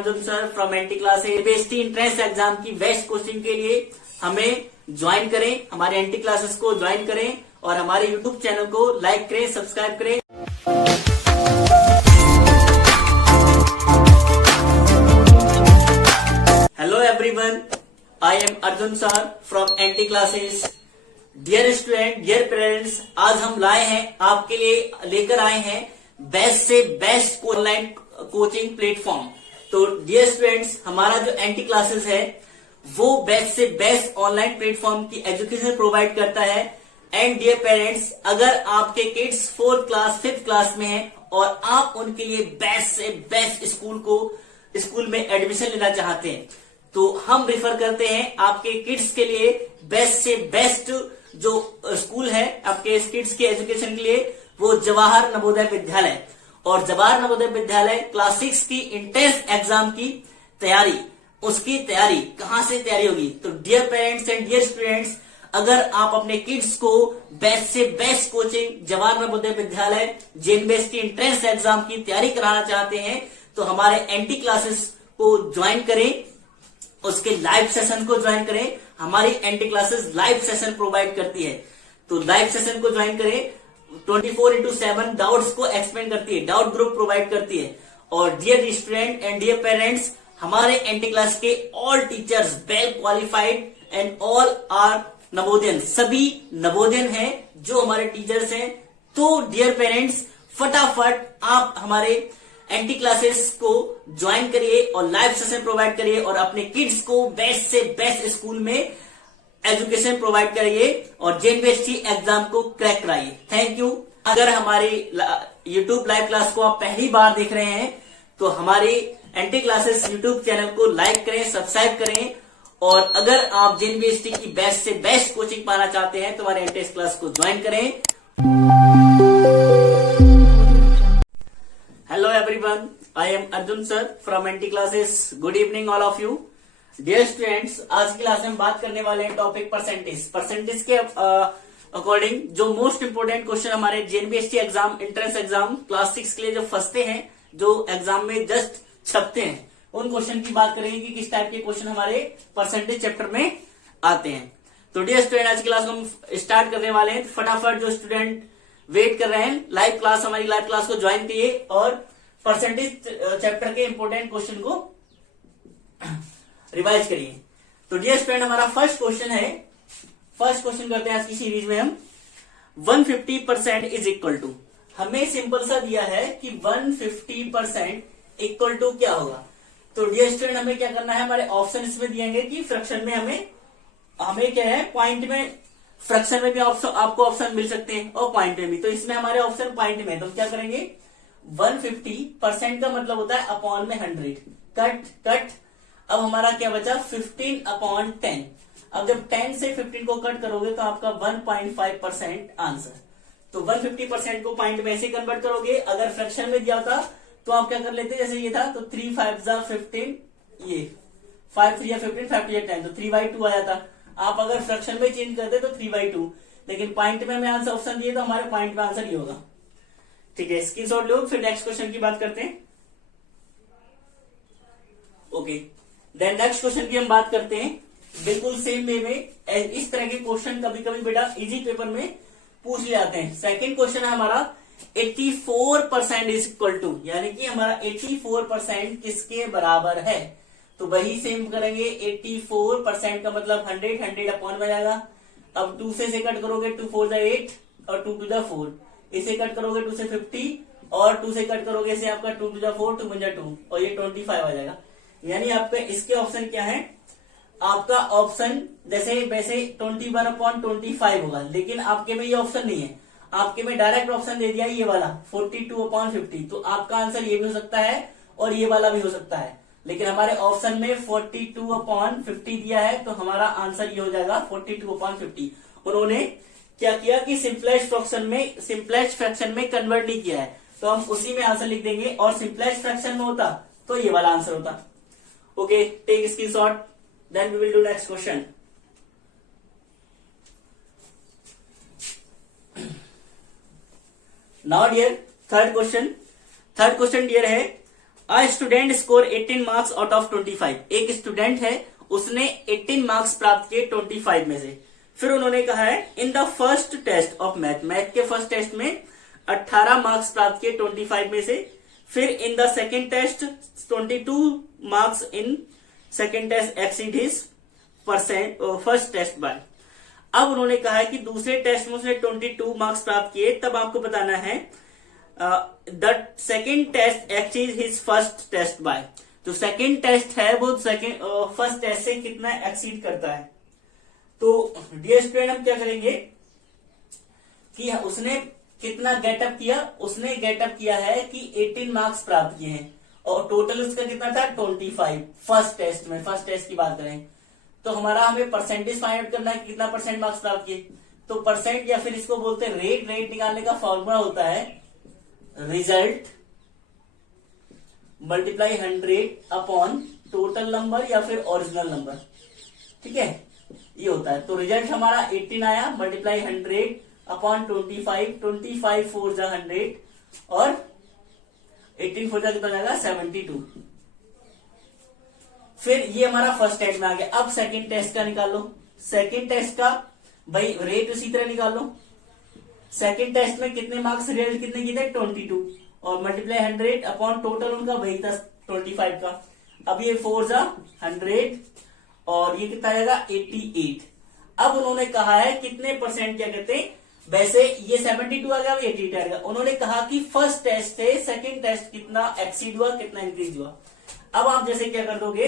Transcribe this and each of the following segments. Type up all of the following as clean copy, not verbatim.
Arjun sir from anti classes. Bestie entrance exam की best coaching के लिए हमें ज्वाइन करें, हमारे एंटी क्लासेस को ज्वाइन करें और हमारे यूट्यूब चैनल को लाइक करें, सब्सक्राइब करें। Hello everyone, I am Arjun sir from anti classes. Dear student, dear parents, आज हम लाए हैं आपके लिए, लेकर आए हैं बेस्ट से बेस्ट ऑनलाइन कोचिंग प्लेटफॉर्म। तो डियर स्टूडेंट्स, हमारा जो एंटी क्लासेस है वो बेस्ट से बेस्ट ऑनलाइन प्लेटफॉर्म की एजुकेशन प्रोवाइड करता है। एंड डियर पेरेंट्स, अगर आपके kids 4th class 5th class में हैं और आप उनके लिए बेस्ट से बेस्ट स्कूल में एडमिशन लेना चाहते हैं तो हम रिफर करते हैं आपके किड्स के लिए बेस्ट से बेस्ट जो स्कूल है आपके किड्स के एजुकेशन के लिए, वो जवाहर नवोदय विद्यालय। और जवाहर नवोदय विद्यालय क्लास 6 की इंट्रेंस एग्जाम की तैयारी, उसकी तैयारी कहां से तैयारी होगी। तो dear parents and dear students, अगर आप अपने किड्स को बेस्ट से बेस्ट कोचिंग जवाहर नवोदय विद्यालय जेएनबीएस की इंट्रेंस एग्जाम की तैयारी कराना चाहते हैं तो हमारे एंटी क्लासेस को ज्वाइन करें, उसके लाइव सेशन को ज्वाइन करें। हमारी anti classes live session provide करती है, तो लाइव सेशन को ज्वाइन करें। 24/7 डाउट्स को एक्सप्लेन करती है, डाउट ग्रुप प्रोवाइड करती है। और dear student and dear parents, हमारे एंटी क्लास के all teachers well qualified and all are Navodayan, सभी नवोदयन हैं जो हमारे टीचर्स हैं। तो डियर पेरेंट्स, फटाफट आप हमारे एंटी क्लासेस को ज्वाइन करिए और लाइव सेशन प्रोवाइड करिए और अपने किड्स को बेस्ट से बेस्ट स्कूल में एजुकेशन प्रोवाइड करिए और जेएनबीएस एग्जाम को क्रैक कराइए। Thank you. अगर हमारी यूट्यूब लाइव क्लास को आप पहली बार देख रहे हैं तो हमारी एंटी क्लासेस यूट्यूब चैनल को लाइक करें, सब्सक्राइब करें। और अगर आप जेएनबीएस की बेस्ट से बेस्ट कोचिंग पाना चाहते हैं तो हमारे एंटी क्लास को ज्वाइन करें। Hello everyone, I am Arjun sir from anti classes. Good evening all of you. Dear students, आज की क्लास में हम बात करने वाले हैं टॉपिक परसेंटेज के अकॉर्डिंग जो मोस्ट इंपोर्टेंट क्वेश्चन हमारे JNBS exam entrance exam class 6 के लिए जो फंसते हैं, जो एग्जाम में जस्ट छपते हैं, उन क्वेश्चन की बात करेंगे कि किस टाइप के क्वेश्चन हमारे परसेंटेज चैप्टर में आते हैं। तो डियर स्टूडेंट, आज की क्लास को हम स्टार्ट करने वाले हैं। फटाफट जो स्टूडेंट वेट कर रहे हैं लाइव क्लास, हमारी लाइव क्लास को ज्वाइन कीजिए और परसेंटेज चैप्टर के इंपोर्टेंट क्वेश्चन को रिवाइज करिए। तो डियर स्टूडेंट, हमारा फर्स्ट क्वेश्चन है, फर्स्ट क्वेश्चन करते हैं आज की सीरीज में हम। 150% इज इक्वल टू, हमें सिंपल सा दिया है कि 150% इक्वल टू क्या होगा। तो डियर स्टूडेंट, हमें क्या करना है, हमारे ऑप्शन इसमें दिएंगे कि फ्रैक्शन में हमें क्या है, पॉइंट में, फ्रैक्शन में भी आपको ऑप्शन मिल सकते हैं और पॉइंट में भी। तो इसमें हमारे ऑप्शन पॉइंट में है, तो हम क्या करेंगे, 150% का मतलब होता है अपॉन में 100, कट। अब हमारा क्या बचा, 15/10। अब जब 10 से 15 को कट करोगे तो आपका 1.5% आंसर। तो 150% को पॉइंट में ऐसे कन्वर्ट करोगे। अगर फ्रैक्शन में दिया होता तो आप क्या कर लेते, जैसे ये था तो 3 5 15, ये 5 3 15, 5 2 10, तो 3/2 आ जाता। आप अगर फ्रैक्शन में चेंज करते तो 3/2, लेकिन पॉइंट में हमें आंसर ऑप्शन दिए तो हमारे पॉइंट में आंसर ये होगा। ठीक है, स्क्रीनशॉट लो। फिर नेक्स्ट क्वेश्चन की बात करते हैं। ओके, देन नेक्स्ट क्वेश्चन की हम बात करते हैं बिल्कुल सेम वे में। इस तरह के क्वेश्चन कभी कभी बेटा इजी पेपर में पूछ ले जाते हैं। सेकंड क्वेश्चन है हमारा 84% इज इक्वल टू, यानी कि हमारा 84% किसके बराबर है। तो वही सेम करेंगे, 84% का मतलब 100 अपॉन में जाएगा। अब 2 से कट करोगे, 2 4 8 और 2 2 4, इसे कट करोगे 2 से 50 और 2 से कट करोगे इसे आपका 2 2 4, 2 1 2 और ये 25 आ जाएगा। यानी आपका इसके ऑप्शन क्या है, आपका ऑप्शन जैसे वैसे 21/25 होगा, लेकिन आपके में ये ऑप्शन नहीं है। आपके में डायरेक्ट ऑप्शन दे दिया ये वाला 42/50, तो आपका आंसर ये भी हो सकता है और ये वाला भी हो सकता है। लेकिन हमारे ऑप्शन में 42/50 दिया है, तो हमारा आंसर ये हो जाएगा 42/50। उन्होंने क्या किया कि सिंपलेस्ट फ्रैक्शन में कन्वर्ट नहीं किया है, तो हम उसी में आंसर लिख देंगे। और सिंपलेस्ट फ्रैक्शन में होता तो ये वाला आंसर होता। Okay, take screenshot, then we will do next question. Now dear third question dear है a student score 18 marks out of 25। एक स्टूडेंट है, उसने 18 मार्क्स प्राप्त किए 25 में से। फिर उन्होंने कहा है in the first test of math, math के फर्स्ट टेस्ट में 18 मार्क्स प्राप्त किए 25 में से। फिर in the second test 22 marks in second test exceed his first test by. अब उन्होंने कहा है कि दूसरे टेस्ट में उसने 22 मार्क्स प्राप्त किए, तब आपको बताना है the second test exceed his first test by. जो सेकेंड टेस्ट है वो फर्स्ट टेस्ट से कितना एक्सीड करता है। तो डियर स्टूडेंट हम क्या करेंगे कि उसने कितना गेटअप किया, उसने गेटअप किया है कि 18 मार्क्स प्राप्त किए हैं और टोटल उसका कितना था 25 फर्स्ट टेस्ट में। फर्स्ट टेस्ट की बात करें तो हमारा हमें परसेंटेज फाइंड आउट करना है, कितना परसेंट मार्क्स प्राप्त किए। तो परसेंट या फिर इसको बोलते हैं रेट। रेट निकालने का फॉर्मूला होता है result multiply 100 upon total number या फिर ओरिजिनल नंबर। ठीक है, ये होता है। तो रिजल्ट हमारा 18 आया, मल्टीप्लाई 100 अपॉन 25, 25 4 जा 100 और 18 4 जा कितना जाएगा 72। फिर ये हमारा फर्स्ट टेस्ट में आ गया। अब सेकंड टेस्ट का निकाल लो। सेकंड टेस्ट का भाई रेट उसी तरह निकाल लो। सेकंड टेस्ट में कितने मार्क्स रिजल्ट कितने किए थे 22 और मल्टीप्लाई 100 अपॉन टोटल उनका वही था 25 का। अब ये 4 जा 100 और ये कितना आएगा 88। अब उन्होंने कहा है कितने परसेंट क्या कहते हैं, वैसे ये 72 आ गया 88 आ गया। उन्होंने कहा कि फर्स्ट टेस्ट से सेकंड टेस्ट कितना एक्सीड हुआ, कितना इंक्रीज हुआ। अब आप जैसे क्या कर दोगे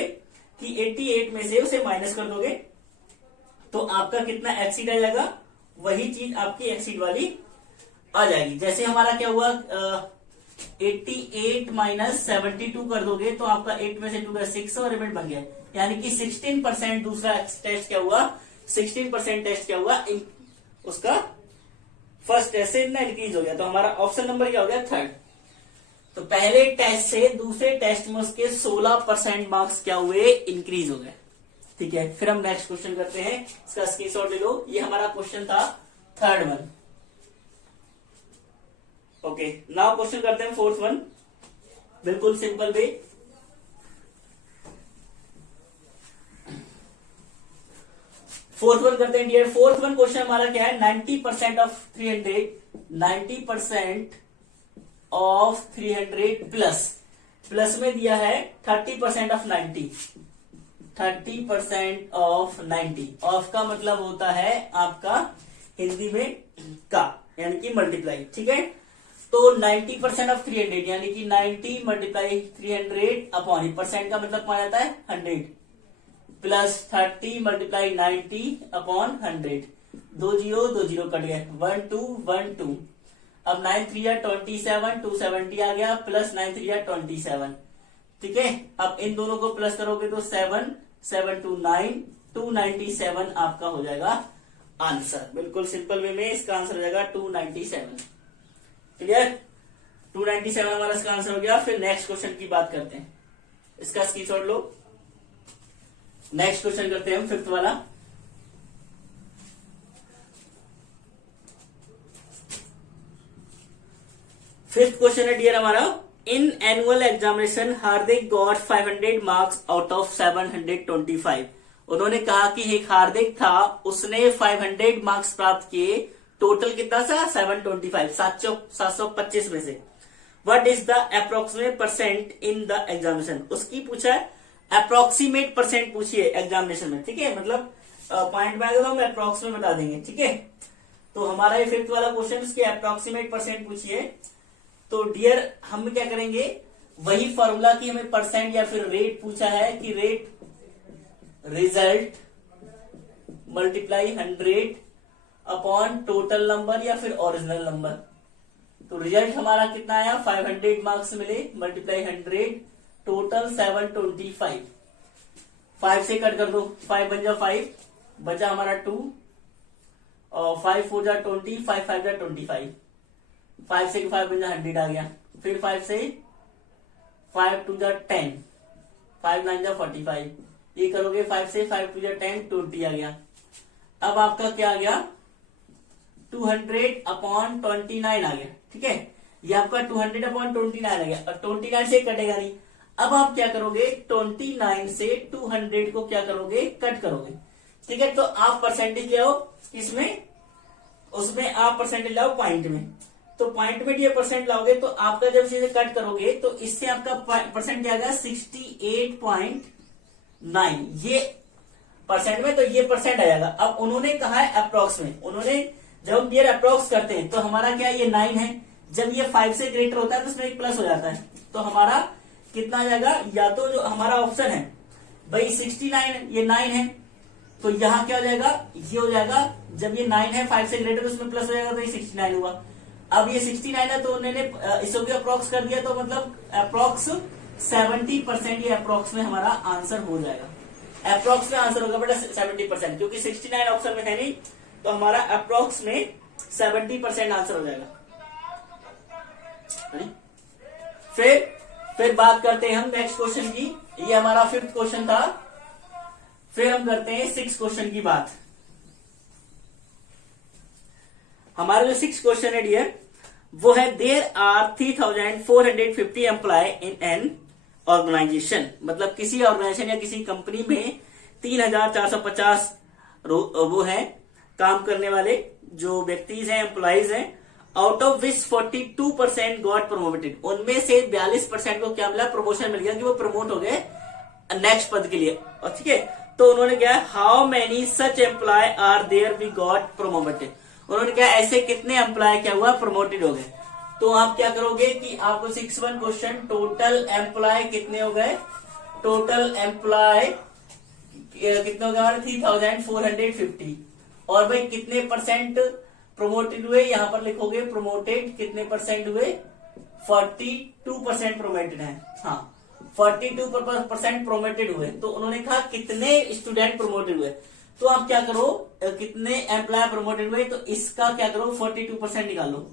कि 88 में से उसे माइनस कर दोगे तो आपका कितना एक्सीड आ जाएगा, वही चीज आपकी एक्सीड वाली आ जाएगी। जैसे हमारा क्या हुआ 88 माइनस 72 कर दोगे तो आपका 8 में से 2 का 6 और रिमेंड बन गया। यानी कि 16% दूसरा टेस्ट क्या हुआ, 16% टेस्ट क्या हुआ उसका फर्स्ट टेस्ट से इतना इंक्रीज हो गया। तो हमारा ऑप्शन नंबर क्या हो गया थर्ड। तो पहले टेस्ट से दूसरे टेस्ट में उसके 16% मार्क्स क्या हुए, इंक्रीज हो गए। ठीक है, फिर हम नेक्स्ट क्वेश्चन करते हैं, इसका स्क्रीनशॉट ले लो। ये हमारा क्वेश्चन था third one. Okay, now question करते हैं फोर्थ वन, बिल्कुल सिंपल वे। फोर्थ वन करते हैं डियर। फोर्थ वन क्वेश्चन हमारा क्या है 90% ऑफ 300, 90% ऑफ 300 प्लस, प्लस में दिया है 30% ऑफ 90, 30% ऑफ 90। ऑफ का मतलब होता है आपका हिंदी में का, यानी कि मल्टीप्लाई। ठीक है, तो 90% ऑफ 300 यानी कि 90 मल्टीप्लाई 300 अपॉन परसेंट का मतलब कौन आता है 100 प्लस 30 मल्टीप्लाई 90 अपॉन 100। 2 0 कट गए 1 2 1 2। अब 9 3 27, 270 आ गया प्लस 9 3 27। ठीक है, अब इन दोनों को प्लस करोगे तो 7 7 2 9 297 आपका हो जाएगा आंसर। बिल्कुल सिंपल वे में इसका आंसर हो जाएगा 297। क्लियर, 297 हमारा इसका आंसर हो गया। फिर नेक्स्ट क्वेश्चन की बात करते हैं, इसका स्क्रीनशॉट लो। नेक्स्ट क्वेश्चन करते हैं हम फिफ्थ वाला। फिफ्थ क्वेश्चन है डियर हमारा, in annual examination Hardik got 500 marks out of 725। उन्होंने कहा कि एक हार्दिक था, उसने 500 मार्क्स प्राप्त किए, टोटल कितना था 725, 725 में से। What is the approximate percent in the examination. उसकी पूछा है अप्रोक्सीमेट परसेंट पूछिए एग्जामिनेशन में। ठीक है, मतलब पॉइंट में आएगा तो हम अप्रोक्सीमेट बता देंगे। ठीक है, तो हमारा ये फिफ्थ वाला क्वेश्चन उसके अप्रोक्सीमेट परसेंट पूछिए। तो डियर हम क्या करेंगे, वही फॉर्मूला की हमें परसेंट या फिर रेट पूछा है कि rate result multiply 100 upon total number या फिर ओरिजिनल नंबर। तो रिजल्ट हमारा कितना आया 500 मार्क्स मिले, मल्टीप्लाई 100, टोटल 725। 5 से कट कर दो, 5 बन जा 5, बचा हमारा 2 और 5 4 जा 20, 5 5 जा 25। 5 से 5 बन जा 100 आ गया। फिर 5 से 5 2 जा 10, 5 9 जा 45। ये करोगे 5 से 5 2 जा 10, 20 आ गया। अब आपका क्या आ गया 200 अपॉन 29 आ गया। ठीक है, ये आपका 200 अपॉन 29 आ गया और 29 से कटेगा नहीं। अब आप क्या करोगे, 29 से 200 को क्या करोगे, कट करोगे। ठीक है, तो आप परसेंटेज ले आओ इसमें, उसमें आप परसेंटेज लाओ पॉइंट में, तो पॉइंट में ये परसेंट लाओगे तो आपका जब इसे कट करोगे तो इससे आपका परसेंट क्या आएगा, 68.9, ये परसेंट में, तो ये परसेंट आ जाएगा। अब उन्होंने कहा है अप्रोक्स में, उन्होंने जब हम डियर अप्रोक्स करते हैं तो हमारा क्या, ये 9 है, जब ये 5 से ग्रेटर होता है तो उसमें एक प्लस हो जाता है, तो हमारा कितना आ जाएगा, या तो जो हमारा ऑप्शन है भाई 69, ये 9 है, तो यहाँ क्या हो जाएगा, ये हो जाएगा, जब ये 9 है 5 से ग्रेटर उसमें प्लस हो जाएगा तो ये 69 हुआ। अब ये 69 है तो उन्होंने इसको भी अप्रोक्स कर दिया, तो मतलब अप्रोक्स 70% ये अप्रोक्स में हमारा आंसर हो जाएगा। अप्रोक्स में आंसर होगा बेटा 70%, क्योंकि 69 ऑप्शन में है नहीं, तो हमारा अप्रोक्स में 70% आंसर हो जाएगा। फिर बात करते हैं हम नेक्स्ट क्वेश्चन की, ये हमारा 5th क्वेश्चन था। फिर हम करते हैं 6th क्वेश्चन की बात। हमारा जो 6th क्वेश्चन है डियर, वो है there are 3450 employ in an organisation, मतलब किसी ऑर्गेनाइजेशन या किसी कंपनी में 3450 वो है काम करने वाले जो व्यक्ति हैं, एम्प्लॉइज हैं। Out of which 42% got promoted, उनमें से 42% को क्या मिला, प्रमोशन मिल गया, कि वो प्रमोट हो गए नेक्स्ट पद के लिए। और ठीक है, तो उन्होंने क्या, how many such employ are there we got promoted, उन्होंने क्या, ऐसे कितने एम्प्लॉय क्या हुआ, प्रमोटेड हो गए। तो आप क्या करोगे कि आपको 6th क्वेश्चन, टोटल एम्प्लॉय कितने हो गए, टोटल एम्प्लॉय कितने हो गए हमारे 3450, और भाई कितने परसेंट प्रोमोटेड हुए, यहां पर लिखोगे प्रोमोटेड कितने परसेंट हुए, 42% प्रोमोटेड है, हाँ 42% प्रोमोटेड हुए। तो उन्होंने कहा कितने स्टूडेंट प्रोमोटेड हुए, तो आप क्या करो, कितने एम्प्लॉय प्रोमोटेड हुए, तो इसका क्या करो 42% निकालो,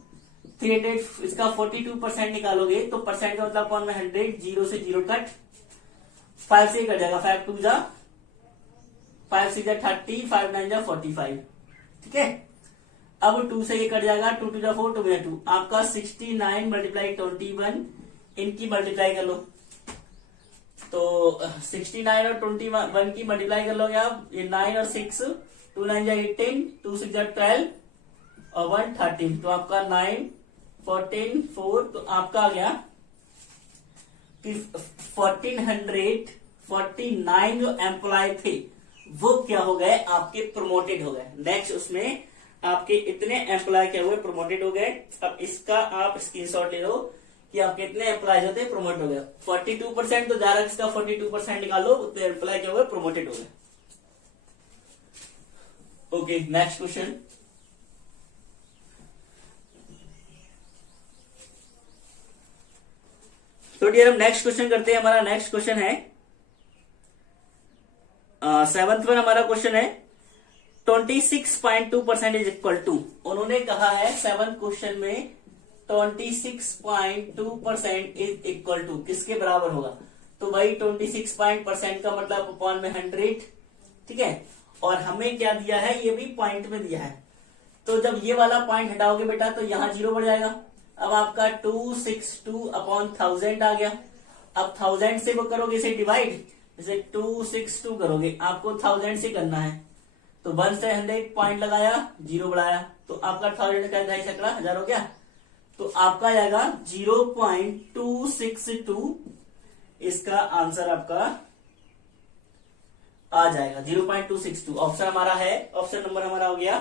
300 इसका 42% निकालोगे तो परसेंट का मतलब अपॉन में 100, 0 से 0 कट, 5 से कट जाएगा, 5 2 जा 5 6 जा 30, 5 9 जा 45। ठीक है, अब 2 से ये कट जाएगा, 2 2 जा 4, 2 2, आपका 69 मल्टीप्लाई 21, इनकी मल्टीप्लाई कर लो, तो 69 और 21 की मल्टीप्लाई कर लोगे आप, ये 9 और 6, 2 9 जा 18, 2 6 जा 12 और 1 13, तो आपका 9 14 4, तो आपका आ गया कि 1449 जो एम्प्लॉय थे वो क्या हो गए, आपके प्रमोटेड हो गए। नेक्स्ट उसमें आपके इतने एम्प्लॉय क्या हुए, प्रमोटेड हो गए। अब इसका आप स्क्रीनशॉट ले लो कि आपके इतने एम्प्लॉय होते हैं प्रमोट हो गए, 42% तो जा रहा है, इसका 42% निकालो, उतने एम्प्लॉय क्या हुए, प्रमोटेड हो गए। Okay, next question. तो डियर हम नेक्स्ट क्वेश्चन करते हैं। हमारा नेक्स्ट क्वेश्चन है 7th वन हमारा क्वेश्चन है 26.2% इज इक्वल टू, उन्होंने कहा है 7th क्वेश्चन में 26.2% इज इक्वल टू किसके बराबर होगा, तो भाई 26% का मतलब अपॉन में 100, ठीक है, और हमें क्या दिया है, ये भी पॉइंट में दिया है, तो जब ये वाला पॉइंट हटाओगे बेटा तो यहां 0 बढ़ जाएगा। अब आपका 262 अपॉन 1000 आ गया। अब 1000 से वो करोगे इसे डिवाइड, जैसे 262 करोगे, आपको 1000 से करना है, तो 1 से 100 पॉइंट लगाया, 0 बढ़ाया, तो आपका 1000 का 2.5 हो गया, तो आपका जाएगा 0.262, इसका आंसर आपका आ जाएगा 0.262। ऑप्शन हमारा है, ऑप्शन नंबर हमारा हो गया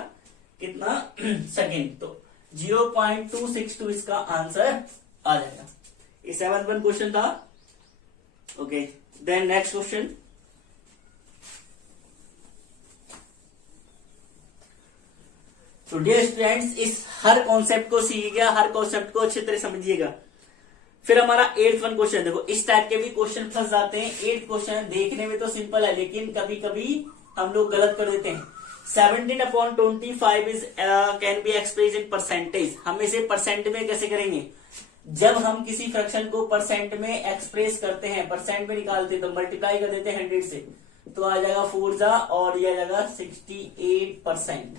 कितना, सेकंड, तो 0.262 इसका आंसर आ जाएगा। ये 7th वन क्वेश्चन था। Okay, then next question. तो डियर स्टूडेंट्स, इस हर कॉन्सेप्ट को सीखिएगा, हर कॉन्सेप्ट को अच्छी तरह समझिएगा। फिर हमारा 8th वन क्वेश्चन देखो, इस टाइप के भी क्वेश्चन फंस जाते हैं। 8th क्वेश्चन देखने में तो सिंपल है, लेकिन कभी कभी हम लोग गलत कर देते हैं। 17/25 is can be express in percentage, हम इसे परसेंट में कैसे करेंगे, जब हम किसी फ्रैक्शन को परसेंट में एक्सप्रेस करते हैं, परसेंट में निकालते हैं, तो मल्टीप्लाई कर देते हैं 100 से, तो आ जाएगा 4 जा और ये आ जाएगा 68%।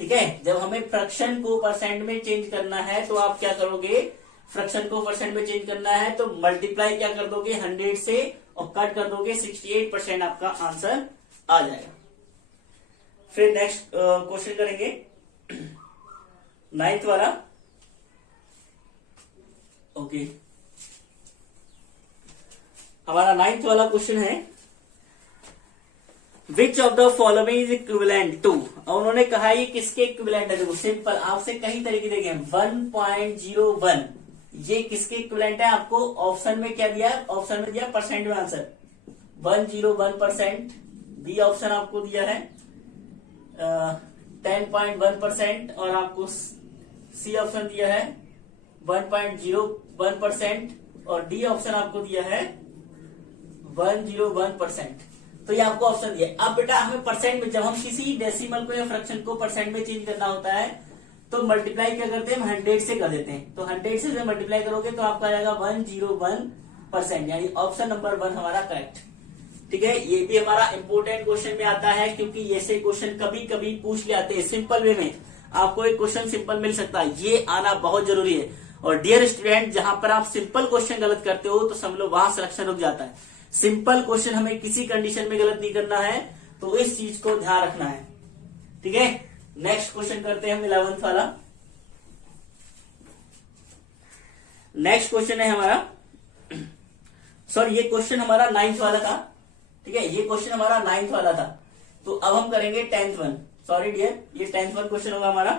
ठीक है, जब हमें फ्रैक्शन को परसेंट में चेंज करना है तो आप क्या करोगे, फ्रैक्शन को परसेंट में चेंज करना है तो मल्टीप्लाई क्या कर दोगे 100 से और कट कर दोगे 68% आपका आंसर आ जाएगा। फिर नेक्स्ट क्वेश्चन करेंगे 9th वाला। ओके, हमारा 9th वाला क्वेश्चन है which of the following is equivalent to. और उन्होंने कहा ये किसके इक्विवेलेंट है। देखो सिंपल, आपसे कई तरीके देखे 1.01 ये किसके इक्विवेलेंट है। आपको ऑप्शन में क्या दिया है, ऑप्शन में दिया परसेंट में आंसर 101%। बी ऑप्शन आपको दिया है 10.1% और आपको सी ऑप्शन दिया है 1.01% और डी ऑप्शन आपको दिया है 101%। तो ये आपको ऑप्शन दिया। अब बेटा हमें परसेंट में, जब हम किसी डेसिमल को या फ्रैक्शन को परसेंट में चेंज करना होता है तो मल्टीप्लाई क्या करते हैं, हम 100 से कर देते हैं। तो 100 से मल्टीप्लाई करोगे तो आपका आ जाएगा 101%, यानी ऑप्शन नंबर 1 हमारा करेक्ट। ठीक है, ये भी हमारा इंपोर्टेंट क्वेश्चन में आता है क्योंकि ऐसे क्वेश्चन कभी कभी पूछ ले आते हैं सिंपल वे में। आपको एक क्वेश्चन सिंपल मिल सकता है, ये आना बहुत जरूरी है। और डियर स्टूडेंट, जहां पर आप सिंपल क्वेश्चन गलत करते हो तो समझ लो वहां सिलेक्शन रुक जाता है। सिंपल क्वेश्चन हमें किसी कंडीशन में गलत नहीं करना है, तो इस चीज को ध्यान रखना है। ठीक है, नेक्स्ट क्वेश्चन करते हैं हम 11th वाला। नेक्स्ट क्वेश्चन है हमारा, सॉरी ये क्वेश्चन हमारा 9th वाला था। ठीक है, ये क्वेश्चन हमारा 9th वाला था। तो अब हम करेंगे 10th वन। सॉरी डियर, ये 10th वन क्वेश्चन होगा हमारा।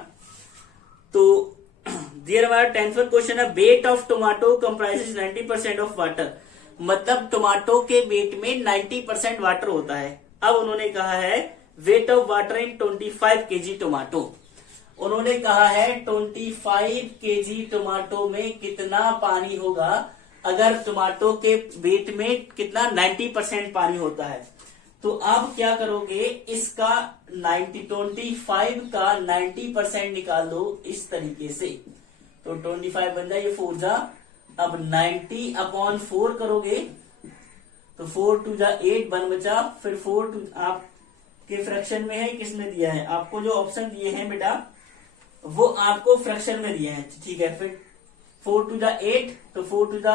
तो डियर हमारा 10th वन क्वेश्चन है weight of tomato comprises 90% of water. मतलब टोमेटो के वेट में 90% वाटर होता है। अब उन्होंने कहा है weight of water in 25 kg tomato. उन्होंने कहा है 25 kg टोमेटो में कितना पानी होगा अगर टोमेटो के वेट में कितना 90% पानी होता है। तो आप क्या करोगे, इसका 25 का 90% निकाल दो इस तरीके से। तो 25 बन जाए, ये 4 जा, अब 90/4 करोगे तो 4 2 जा 8 1 बचा, फिर 4 2 आपके फ्रैक्शन में है, किसमें दिया है, आपको जो ऑप्शन दिए हैं बेटा वो आपको फ्रैक्शन में दिए हैं। ठीक है, फिर 4 2 जा 8, तो 4 2 जा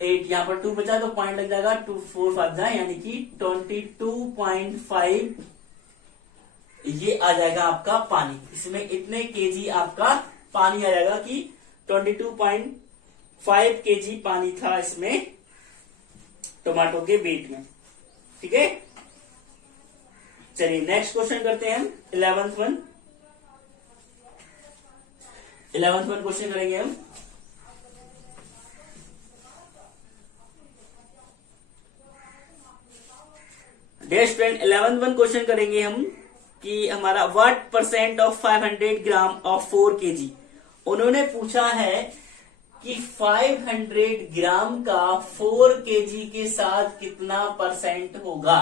8, यहां पर 2 बचा तो पॉइंट लग जाएगा 2 4 5 जा, यानी कि 22.5 ये आ जाएगा आपका पानी। इसमें इतने केजी आपका पानी आ जाएगा कि 22.5 kg पानी था इसमें टोमेटो के वेट में। ठीक है, चलिए नेक्स्ट क्वेश्चन करते हैं हम 11th one. 11th one question करेंगे हम। Dear student, 11th one question करेंगे हम कि हमारा what % of 500 gram of 4 kg। उन्होंने पूछा है कि 500 ग्राम का 4 kg के साथ कितना % होगा।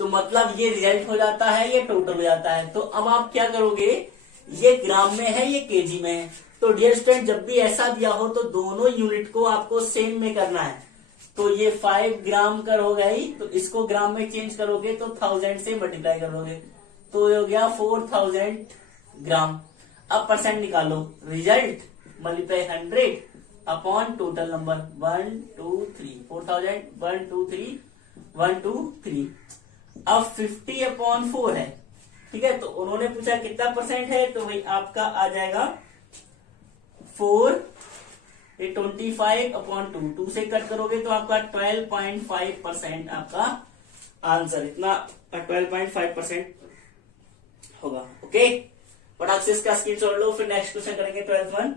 तो मतलब ये रिजल्ट हो जाता है, ये टोटल हो जाता है। तो अब आप क्या करोगे, ये ग्राम में है, ये केजी में है। तो डियर स्टूडेंट, जब भी ऐसा दिया हो तो दोनों यूनिट को आपको सेम में करना है। तो ये 5 ग्राम का हो गया ही, तो इसको ग्राम में चेंज करोगे तो 1000 से मल्टीप्लाई कर दोगे, तो ये हो गया 4000 ग्राम। अब % निकालो, रिजल्ट मल्टीप्लाई 100 टोटल नंबर 1 2 3 4000 1 2 3 1 2 3। अब 50/4 है। ठीक है, तो उन्होंने पूछा कितना % है, तो भाई आपका आ जाएगा 4, ये 25/2, 2 से कट करोगे तो आपका 12.5% आपका आंसर, इतना 12.5% होगा। ओके, फटाक से इसका स्क्रीनशॉट लो, फिर नेक्स्ट क्वेश्चन करेंगे 12th वन।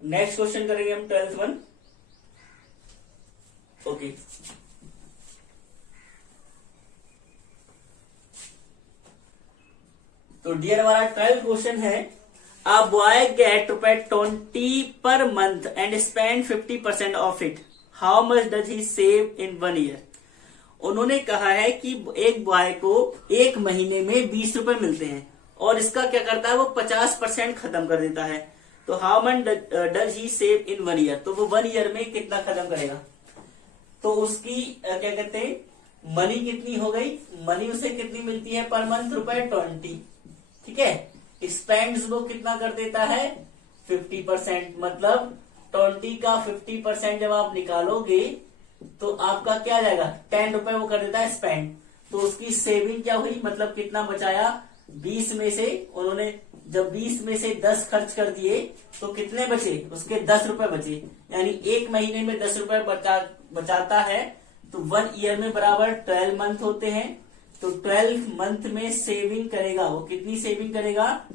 नेक्स्ट क्वेश्चन करेंगे हम 12th वन। ओके, तो डियर हमारा 12th क्वेश्चन है a boy get ₹20 per month and spend 50% of it, how much does he save in 1 year. उन्होंने कहा है कि एक बॉय को एक महीने में 20 रुपए मिलते हैं और इसका क्या करता है, वो 50% खत्म कर देता है। तो how much does he save in 1 year, तो वो 1 ईयर में कितना खत्म करेगा। तो उसकी क्या कहते हैं, मनी कितनी हो गई, मनी उसे कितनी मिलती है पर मंथ ₹20। ठीक है, स्पेंड्स वो कितना कर देता है 50%। मतलब 20 का 50% जब आप निकालोगे तो आपका क्या जाएगा 10 रुपए वो कर देता है स्पेंड। तो उसकी सेविंग क्या हुई, मतलब कितना बचाया 20 में से उन्होंने जब 20 में से 10 खर्च कर दिए तो कितने बचे, उसके 10 रुपए बचे। यानी एक महीने में 10 रुपए बचाता है तो 1 ईयर में बराबर 12 मंथ होते हैं। तो 12 मंथ में सेविंग करेगा, वो कितनी सेविंग करेगा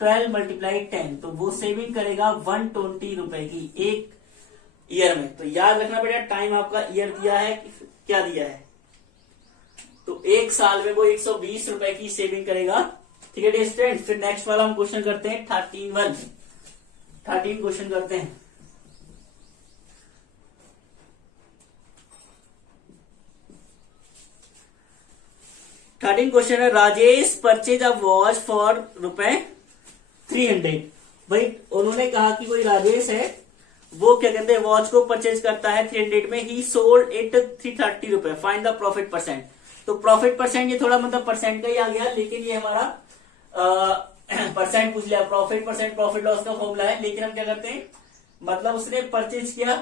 12 मल्टीप्लाई 10, तो वो सेविंग करेगा 120 रुपए की एक ईयर में। तो याद रखना पड़ेगा टाइम आपका ईयर दिया है क्या दिया है, तो एक साल में वो 120 रुपए की सेविंग करेगा। ठीक है डियर स्टूडेंट, फिर नेक्स्ट वाला हम क्वेश्चन करते हैं 13 क्वेश्चन करते हैं। क्वेश्चन है Rajesh purchase a watch for ₹300। भाई उन्होंने कहा कि कोई राजेश है वो क्या कहते हैं वॉच को परचेज करता है 300 में, ही सोल्ड इट 330 रुपए, फाइंड द प्रॉफिट परसेंट। तो प्रॉफिट परसेंट ये थोड़ा मतलब परसेंट का ही आ गया, लेकिन ये हमारा परसेंट पूछ लिया। प्रॉफिट परसेंट प्रॉफिट लॉस का फॉर्मूला है, लेकिन हम क्या करते हैं मतलब उसने परचेज किया,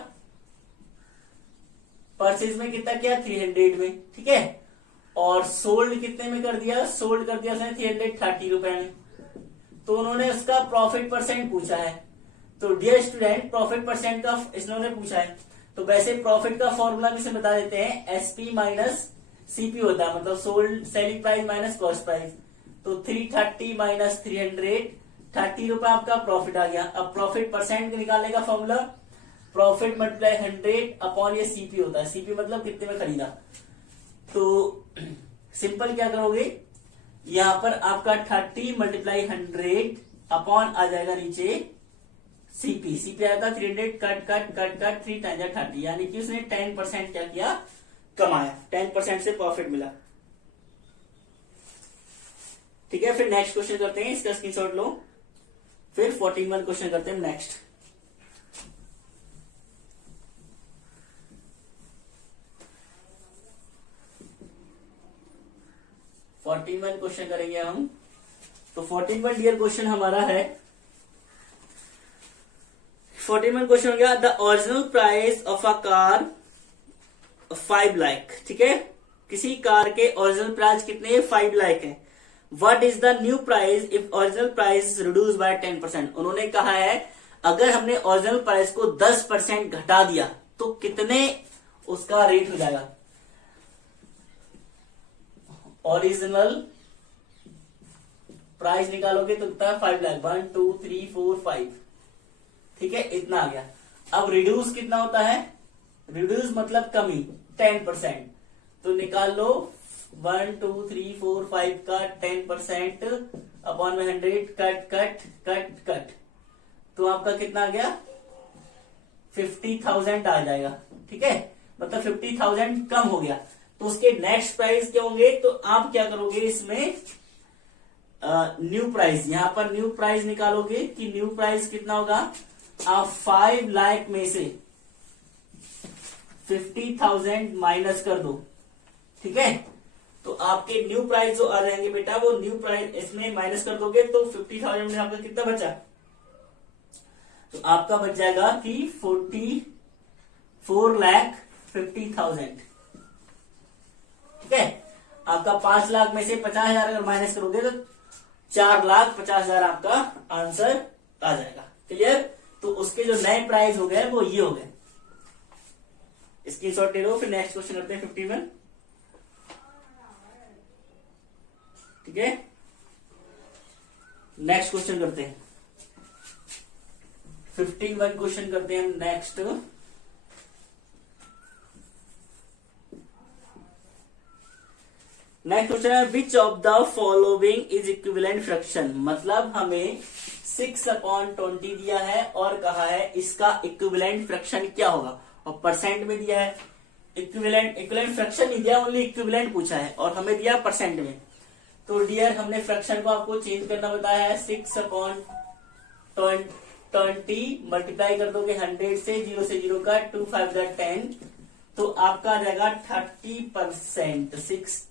परचेज में कितना किया 300 में, ठीक है, और सोल्ड कितने में कर दिया, सोल्ड कर दिया उसने 330 रुपए में। तो उन्होंने उसका प्रॉफिट परसेंट पूछा है। तो डियर स्टूडेंट प्रॉफिट परसेंट का इन्होंने पूछा है, तो वैसे प्रॉफिट का फॉर्मूला भी से बता देते हैं, एसपी माइनस सीपी होता है, मतलब sold selling price minus cost price. तो 330 माइनस 300, 30 रुपए आपका प्रॉफिट आ गया। अब प्रॉफिट परसेंट निकालने का फॉर्मूला प्रॉफिट मल्टीप्लाई 100 अपॉन ये सीपी होता है, सीपी मतलब कितने में खरीदा। तो सिंपल क्या करोगे, यहां पर आपका 30 मल्टीप्लाई 100 अपॉन आ जाएगा नीचे सीपी, सीपी आया था 300 cut cut cut cut 3 time 30, यानी कि उसने 10% क्या किया कमाया, 10% से प्रॉफिट मिला। ठीक है, फिर नेक्स्ट क्वेश्चन करते हैं, इसका स्क्रीनशॉट लो। फिर 14 क्वेश्चन करते हैं नेक्स्ट। क्वेश्चन करेंगे हम। तो 14 डियर क्वेश्चन हमारा है, 14 क्वेश्चन हो गया, the original price of a car 5 lakh. ठीक है, किसी कार के ओरिजिनल प्राइस कितने 5 लाख है। What is the new price if original price reduce by 10%। उन्होंने कहा है अगर हमने ओरिजिनल प्राइस को 10% घटा दिया तो कितने उसका रेट हो जाएगा। ओरिजिनल प्राइस निकालोगे तो कितना 5 लाख, 1 2 3 4 5, ठीक है, इतना आ गया। अब रिड्यूस कितना होता है, रिड्यूस मतलब कमी 10%, तो निकाल लो 1 2 3 4 5 का 10% अपॉन में 100 कट कट कट कट, तो आपका कितना आ गया 50,000 आ जाएगा। ठीक है, मतलब 50,000 कम हो गया, तो उसके नेक्स्ट प्राइस क्या होंगे। तो आप क्या करोगे इसमें न्यू प्राइस, यहां पर न्यू प्राइस निकालोगे कि न्यू प्राइस कितना होगा। आप 5 लाख में से 50,000 माइनस कर दो, ठीक है, तो आपके न्यू प्राइस जो आ जाएंगे बेटा वो न्यू प्राइस इसमें माइनस कर दोगे तो 50,000 में आपका कितना बचा, तो आपका बच जाएगा कि 4,50,000। ठीक है, आपका 5 लाख में से 50,000 अगर माइनस करोगे तो 4,50,000 आपका आंसर आ जाएगा। क्लियर, तो उसके जो नए प्राइस हो गए वो ये हो गए। स्क्रीनशॉट ले लो, फिर नेक्स्ट क्वेश्चन करते हैं 51। ठीक है, नेक्स्ट क्वेश्चन करते हैं 51 क्वेश्चन करते हैं हम नेक्स्ट। नेक्स्ट क्वेश्चन है which of the following is equivalent fraction. मतलब हमें 6/20 दिया है और कहा है इसका इक्विवेलेंट फ्रैक्शन क्या होगा, और परसेंट में दिया है। इक्विवेलेंट फ्रैक्शन नहीं दिया, ओनली इक्विवेलेंट पूछा है और हमें दिया परसेंट में। तो डियर हमने फ्रैक्शन को आपको चेंज करना बताया है, 6/20 मल्टीप्लाई कर दोगे 100 से, 0 से 0 का 2 5 10, तो आपका आ जाएगा 30%, 6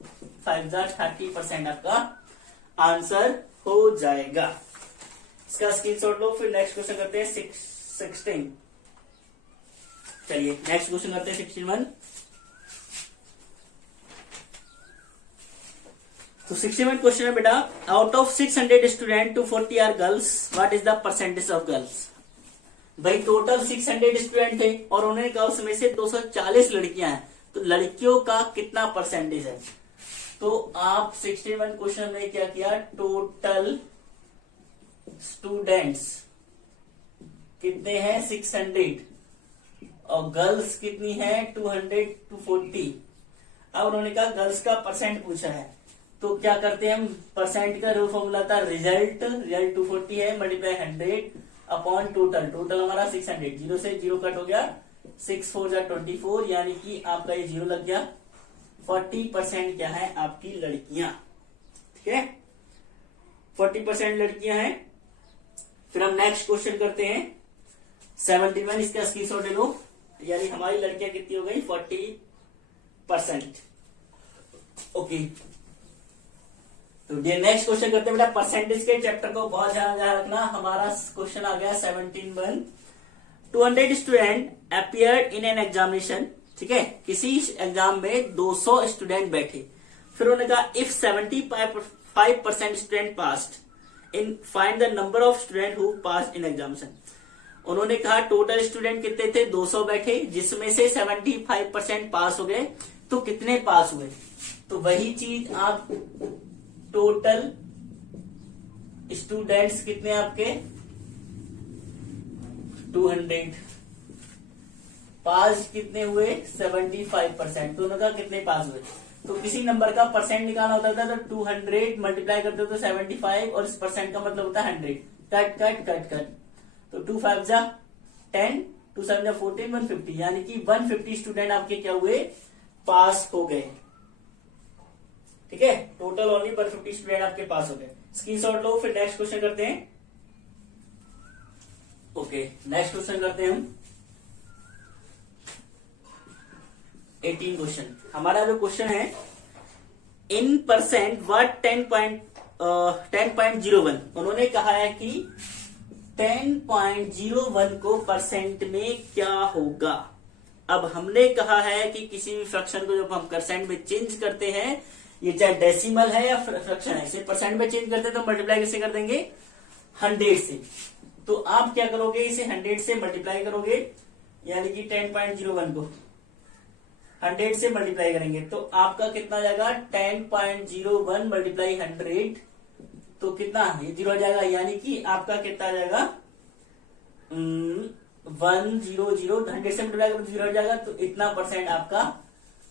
5 30% आपका आंसर हो जाएगा। इसका स्क्रीनशॉट लो। फिर नेक्स्ट क्वेश्चन करते हैं 16। चलिए नेक्स्ट क्वेश्चन करते हैं 61। तो 61 क्वेश्चन है बेटा, out of 600 student 240 are girls, what is the percentage of girls. भाई टोटल 600 स्टूडेंट थे और उन्होंने कहा उसमें से 240 लड़कियां हैं, तो लड़कियों का कितना परसेंटेज है। तो आप 61 क्वेश्चन में क्या किया, टोटल स्टूडेंट्स कितने हैं 600 और गर्ल्स कितनी है 200 240। अब उन्होंने कहा गर्ल्स का परसेंट पूछा है, तो क्या करते हैं हम, परसेंट का रूल फॉर्मूला था रिजल्ट 240 है मल्टीप्लाई 100 अपॉन टोटल, टोटल हमारा 600, 0 से 0 कट हो गया, 6 4 जा 24, यानी कि आपका ये 0 लग गया। 40% क्या है आपकी लड़कियां, ठीक है 40% लड़कियां हैं। फिर हम नेक्स्ट क्वेश्चन करते हैं 71, इसका स्क्रीनशॉट ले लो, यानी हमारी लड़कियां कितनी हो गई 40%। ओके, तो ये नेक्स्ट क्वेश्चन करते हैं बेटा, परसेंटेज के चैप्टर को बहुत ध्यान रखना। हमारा क्वेश्चन आ गया 17 200 student appeared in an examination, ठीक है, किसी एग्जाम में 200 स्टूडेंट बैठे। फिर उन्होंने कहा if 75% student passed in find the number of student who pass in examination. उन्होंने कहा टोटल स्टूडेंट कितने थे 200 बैठे, जिसमें से 75% पास हो गए, तो कितने पास हुए। तो वही चीज आप टोटल स्टूडेंट्स कितने आपके 200, पास कितने हुए 75%, दोनों का कितने पास हुए। तो किसी नंबर का परसेंट निकालना होता था तो 200 मल्टीप्लाई करते हो तो 75 और इस परसेंट का मतलब होता है 100, कट कट कट कट, तो 2 5 जा 10, 2 7 जा 14, 150, यानी कि 150 स्टूडेंट आपके क्या हुए पास हो गए, ठीक है, टोटल ओनली 150 स्टूडेंट आपके पास हो गए। स्क्रीनशॉट लो, फिर नेक्स्ट क्वेश्चन करते हैं। ओके, नेक्स्ट क्वेश्चन करते हैं हम 18 क्वेश्चन। हमारा जो क्वेश्चन है इन परसेंट वर्ड 10.01, उन्होंने कहा है कि 10.01 को परसेंट में क्या होगा। अब हमने कहा है कि किसी भी फ्रैक्शन को जब हम परसेंट में चेंज करते हैं, ये चाहे डेसिमल है या फ्रैक्शन है, इसे परसेंट में चेंज करते हैं तो मल्टीप्लाई कैसे कर देंगे 100 से। तो आप क्या करोगे, इसे 100 से मल्टीप्लाई करोगे, यानी कि 10.01 को 100 से मल्टीप्लाई करेंगे तो आपका कितना जाएगा 10.01 मल्टीप्लाई 100, तो कितना ये 0 आ जाएगा, यानी कि आपका कितना जाएगा 100, 100 से मल्टीप्लाई करो 0 आ जाएगा, तो इतना परसेंट आपका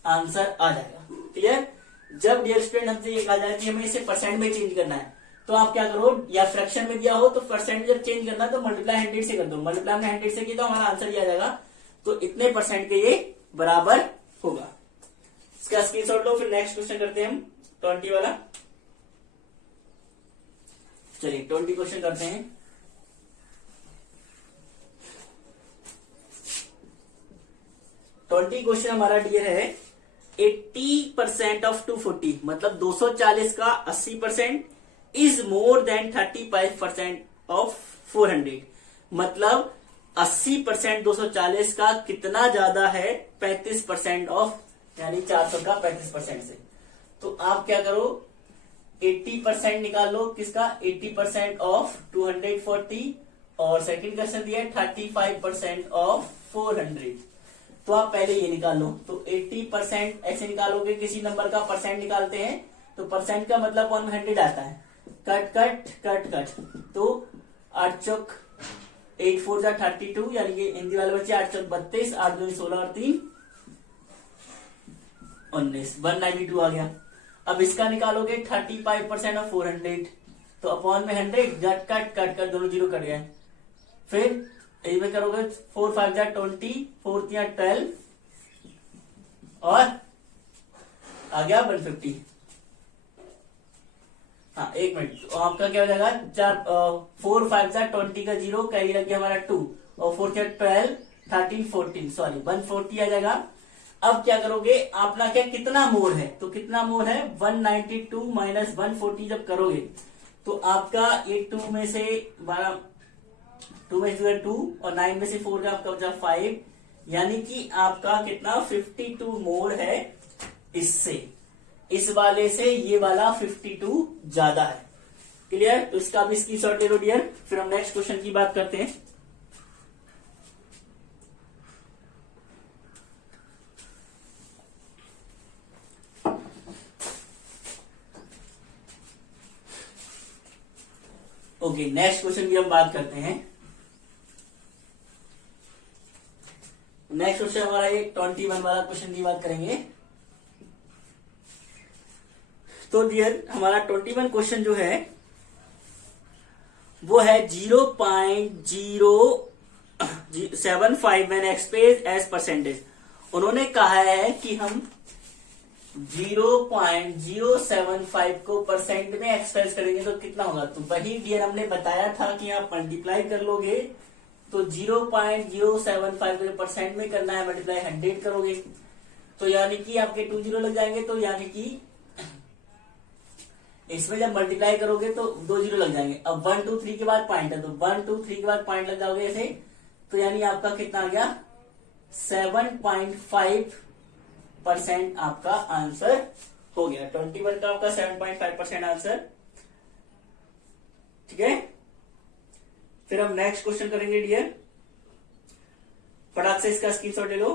आंसर आ जाएगा। क्लियर। जब डियर स्टूडेंट हमसे ये कहा जाए कि हमें इसे परसेंट में चेंज करना है, तो आप क्या करो, या फ्रैक्शन में दिया हो तो परसेंट जब चेंज करना है तो मल्टीप्लाई 100 से कर दो, मल्टीप्लाई में 100 से किया तो हमारा आंसर ये आ जाएगा, तो इतने परसेंट के ये बराबर होगा। इसका स्क्रीनशॉट लो, फिर नेक्स्ट क्वेश्चन करते हैं हम 20 वाला। चलिए 20 क्वेश्चन करते हैं। क्वेश्चन हमारा डियर है 80% ऑफ 240, मतलब 240 का 80% इज मोर देन 35% ऑफ 400, मतलब 80% 240 का कितना ज्यादा है 35% ऑफ, यानी 400 का 35% से। तो आप क्या करो 80% निकाल लो, किसका 80% ऑफ 240, और सेकंड क्वेश्चन दिया 35% ऑफ 400, तो आप पहले ये निकाल लो। तो 80% ऐसे निकालोगे, किसी नंबर का परसेंट निकालते हैं तो परसेंट का मतलब 100 आता है, कट कट कट कट, तो 8 चौक 8 4 जा 32, यानी कि हिंदी वाले बच्चे 8 चौक 32, 8 2 16 और 3 19, 192 आ गया। अब इसका निकालोगे 35% ऑफ 400, तो अपॉन में 100, कट कट कट कट दोनों 0 कट गए। फिर इसमें करोगे 4 5 जा 20, 4 3 12, और आ गया 150। हाँ एक मिनट, तो आपका क्या हो जाएगा 4 5 जा 20 का 0, कैरी लग गया हमारा 2, और 4 3 12 13 14, सॉरी 140 आ जाएगा। अब क्या करोगे, अपना क्या कितना मोर है, तो कितना मोर है 192 माइनस 140 जब करोगे तो आपका ये 2 में से 12, 2 में से 2 और 9 में से 4 का आपका बचा 5, यानी कि आपका कितना 52 मोर है इससे, इस वाले से ये वाला 52 ज्यादा है। क्लियर? तो इसका भी स्क्रीनशॉट ले लो डियर। फिर हम नेक्स्ट क्वेश्चन की बात करते हैं। ओके, नेक्स्ट क्वेश्चन की हम बात करते हैं। नेक्स्ट क्वेश्चन हमारा ये 21 वाला क्वेश्चन की बात करेंगे। तो डियर हमारा 21 क्वेश्चन जो है वो है 0.075 मैन एक्सप्रेस एज परसेंटेज। उन्होंने कहा है कि हम 0.075 को परसेंट में एक्सप्रेस करेंगे तो कितना होगा। तो वही डियर हमने बताया था कि आप मल्टीप्लाई कर लोगे तो 0.075 को परसेंट में करना है, मल्टीप्लाई 100 करोगे तो यानी कि आपके 2 जीरो लग जाएंगे। तो यानी कि इसमें जब मल्टीप्लाई करोगे तो 2 जीरो लग जाएंगे। अब 1 2 3 के बाद पॉइंट है तो 1 2 3 के बाद पॉइंट लग जाओगे ऐसे, तो यानी आपका कितना आ गया 7.5% आपका आंसर हो गया। 21 का आपका 7.5% आंसर। ठीक है, फिर हम नेक्स्ट क्वेश्चन करेंगे डियर। फटाक से इसका स्क्रीनशॉट ले लो।